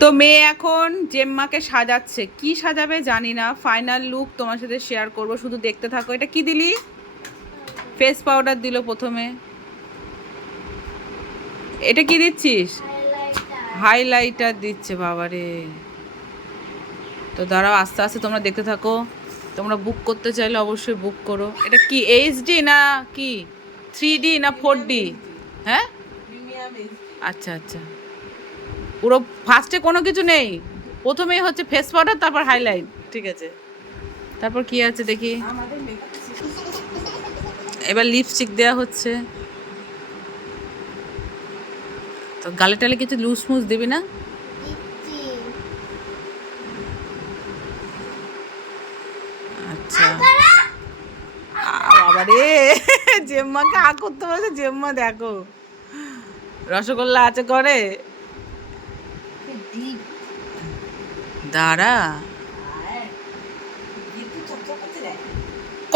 তো মেয়ে এখন জেম্মাকে সাজাচ্ছে। কি সাজাবে জানি না। ফাইনাল লুক তোমার সাথে শেয়ার করব। শুধু দেখতে থাকো। এটা কি দিলি? ফেস পাউডার দিল প্রথমে। এটা কি দিচ্ছিস? হাইলাইটার দিচ্ছে বাবারে। তো দাঁড়াও আস্তে আস্তে তোমরা দেখতে থাকো। তোমরা বুক করতে চাইলে অবশ্যই বুক করো। এটা কি এইচডি না কি? থ্রি ডি না ফোর ডি হ্যাঁ? আচ্ছা আচ্ছা। পুরো ফার্স্টে কোনো কিছু নেই। প্রথমেই হচ্ছে ফেস পাউডার তারপর হাইলাইট ঠিক আছে। তারপর কি আছে দেখি? এবার লিপস্টিক দেওয়া হচ্ছে। তো গালে টালে কিছু লুজ মুজ দিবি না? আচ্ছা। আ, বাবা রে জেম্মাকে আ করতে বলেছে জেম্মা দেখো। রসগোল্লা আছে করে দাঁড়া।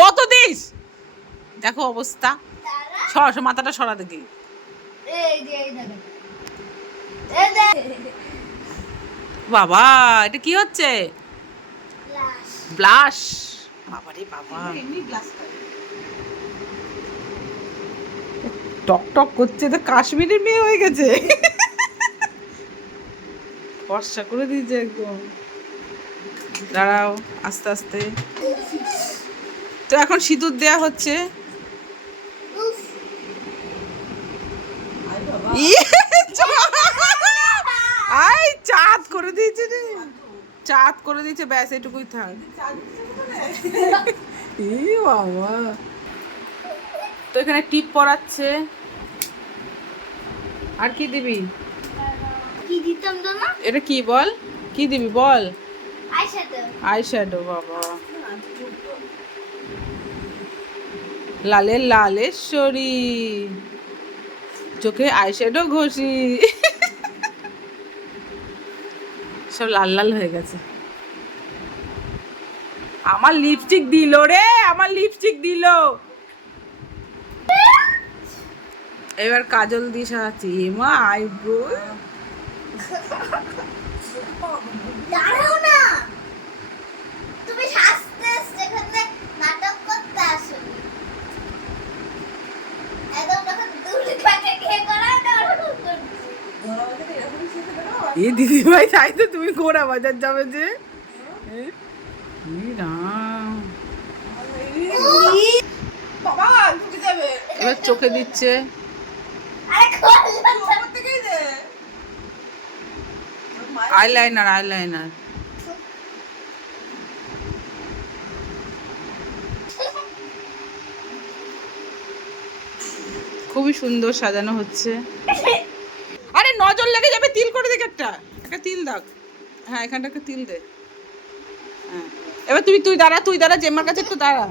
কত দিস? দেখো অবস্থা। সর সর, মাথাটা সরা দেখি। বাবা এটা কি হচ্ছে? ব্লাশ। বাবা বাবা। টক টক করছে তো কাশ্মীরের মেয়ে হয়ে গেছে। ফর্সা করে দিয়েছে একদম। দাঁড়াও, আস্তে আস্তে। তো এখন সিঁদুর দেয়া হচ্ছে। আই, চাঁদ করে দিয়েছে রে। চাঁদ করে দিয়েছে, ব্যাস, এটুকুই থাক। বাবা। তো এখানে টিপ পরাচ্ছে। আর কি দিবি? দিতাম তো না। এটা কি বল? কি দিবি বল? আইশ্যাডো আই শ্যাডো বাবা। লালে লালেশ্বরী চোখে আই শ্যাডো ঘষি। সব লাল লাল হয়ে গেছে। আমার লিপস্টিক দিল রে আমার লিপস্টিক দিল। এবার কাজল দিয়ে সাজাচ্ছি এমা আইব্রো দাঁড়াও না। তুমি সেখানে নাটক করতে আসনি। একদম দূর খেয়ে করা। এ দিদি ভাই তাই তো তুমি ঘোড়া বাজার যাবে যে। এবার চোখে দিচ্ছে। আরে আইলাইনার আইলাইনার খুবই সুন্দর সাজানো হচ্ছে। আরে নজর লেগে যাবে তিল করে দেখ একটা। একটা তিল দাগ হ্যাঁ এখানটা একটা তিল দে। হ্যাঁ। এবার তুই তুই দাঁড়া তুই দাঁড়া জেম্মার কাছে একটু দাঁড়া।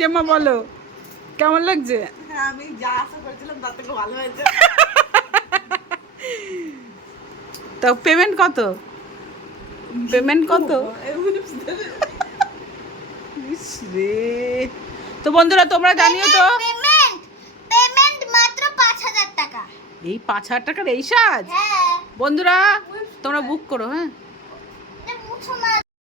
জেম্মা বলো কেমন লাগছে? আমি যা আশা করেছিলাম তার থেকে ভালো হয়েছে। তো পেমেন্ট কত? পেমেন্ট কত? রে তো বন্ধুরা তোমরা জানিও তো পেমেন্ট পেমেন্ট মাত্র পাঁচ হাজার টাকা। এই পাঁচ হাজার টাকার এই সাজ? হ্যাঁ। বন্ধুরা তোমরা বুক করো হ্যাঁ?